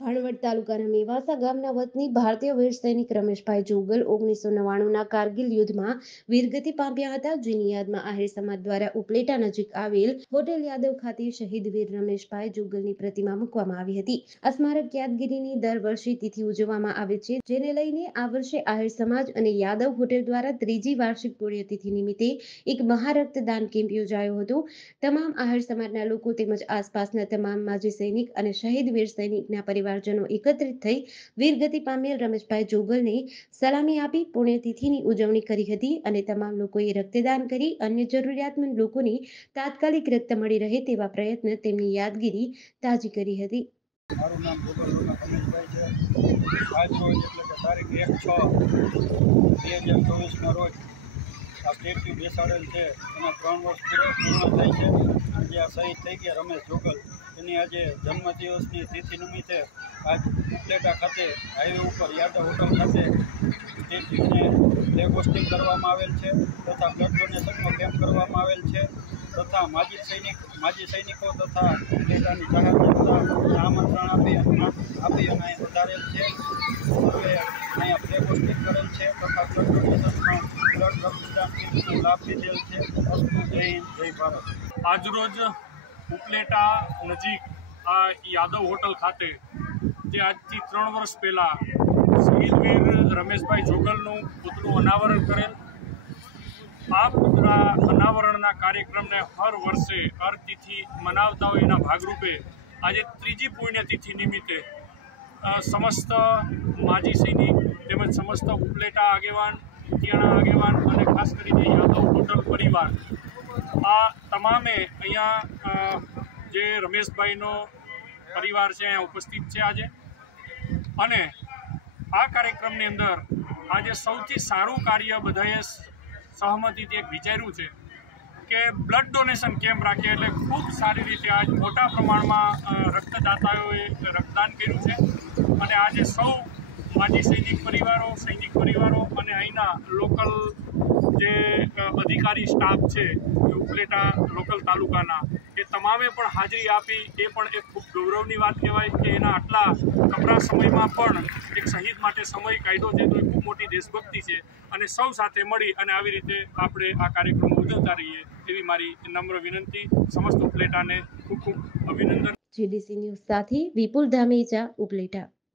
ભાણવડ તાલુકાના મેવાસા ગામના વતની ભારતીય વીર સૈનિક રમેશભાઈ જોગલ 1999ના કારગિલ યુદ્ધમાં વીરગતિ પામ્યા હતા, જેની યાદમાં આહિર સમાજ દ્વારા ઉપલેટા નજીક આવેલ હોટેલ યાદવ ખાતે શહીદ વીર રમેશભાઈ જોગલની પ્રતિમા મૂકવામાં આવી હતી. આ સ્મારક યાદગીરીની દર વર્ષે તિથિ ઉજવવામાં આવે છે, જેને લઈને આ વર્ષે આહિર સમાજ અને યાદવ હોટેલ દ્વારા ત્રીજી વાર્ષિક પુણ્યતિથિ નિમિત્તે એક મહારક્તદાન કેમ્પ યોજાયો હતો. તમામ આહિર સમાજના લોકો તેમજ આસપાસના તમામ માજી સૈનિક અને શહીદ વીર સૈનિકના પરિવારજનો એકત્રિત થઈ વીરગતિ પામેલ રમેશભાઈ જોગલને સલામી આપી પુણ્યતિથિની ઉજવણી કરી હતી અને તમામ લોકોએ રક્તદાન કરી અન્ય જરૂરિયાતમંદ લોકોને તાત્કાલિક રક્ત મળી રહે તેવા પ્રયત્ન તેમની યાદગીરી તાજી કરી હતી. મારું નામ જોગલ રમેશભાઈ છે. આજ રોજ એટલે કે તારીખ 1/6/2024ના રોજ આ સ્ટેચ્યુ બેસાડેલ છે. એના 3 વર્ષ પૂર્ણ થાય છે. આજે આ શહીદ થઈ ગયા રમેશ જોગલ. એની આજે જન્મદિવસની તિથિ નિમિત્તે આજ ઉપલેટા ખાતે હાઈવે ઉપર યાદવ હોટલ ખાતે સ્ટેચ્યુને ફ્લેગ હોસ્ટિંગ કરવામાં આવેલ છે તથા બ્લડ ડોનેશનનો કેમ્પ કરવામાં આવેલ છે તથા માજી સૈનિકો તથા ઉપલેટાની જાહેર જનતા આમંત્રણ આપી અને અહીં વધારેલ છે. હવે અહીંયા ફ્લેગ હોસ્ટિંગ કરેલ છે તથા બ્લડ ડોનેશનનો બ્લડ રક્તદાન કેમ્પનો લાભ લીધેલ છે. અસ્તુ જય હિન્દ, જય ભારત. આજરોજ ઉપલેટા નજીક આ યાદવ હોટલ ખાતે જે આજથી 3 વર્ષ પહેલાં શહીદ વીર રમેશભાઈ જોગલનું પુતળું અનાવરણ કરેલ. આ પુતળા અનાવરણના કાર્યક્રમને હર વર્ષે હર તિથિ મનાવતા હોય એના ભાગરૂપે આજે ત્રીજી પુણ્યતિથિ નિમિત્તે સમસ્ત માજી સૈનિક તેમજ સમસ્ત ઉપલેટા આગેવાન, ઉતિયાણા આગેવાન અને ખાસ કરીને યાદવ હોટલ પરિવાર આ તમામે અહીંયા જે રમેશભાઈનો પરિવાર છે અહીંયા ઉપસ્થિત છે આજે. અને આ કાર્યક્રમની અંદર આજે સૌથી સારું કાર્ય બધાએ સહમતિથી એક વિચાર્યું છે કે બ્લડ ડોનેશન કેમ્પ રાખીએ એટલે ખૂબ સારી રીતે આજ મોટા પ્રમાણમાં રક્તદાતાઓએ રક્તદાન કર્યું છે. અને આજે સૌ માજી સૈનિક પરિવારો અને અહીંના લોકલ જે અધિકારી સ્ટાફ છે એ ઉપલેટા લોકલ તાલુકાના એ તમામે પણ હાજરી આપી. એ પણ એક ખૂબ ગૌરવની વાત કહેવાય કે એના આટલા કપરા સમયમાં પણ એક શહીદ માટે સમય કાઢ્યો છે તો એ ખૂબ મોટી દેશભક્તિ છે. અને સૌ સાથે મળી અને આવી રીતે આપણે આ કાર્યક્રમ ઉજવતા રહીએ એવી મારી નમ્ર વિનંતી. સમસ્ત ઉપલેટાને ખૂબ ખૂબ અભિનંદન. GDC ન્યૂઝ સાથે વિપુલ ધામેચા, ઉપલેટા.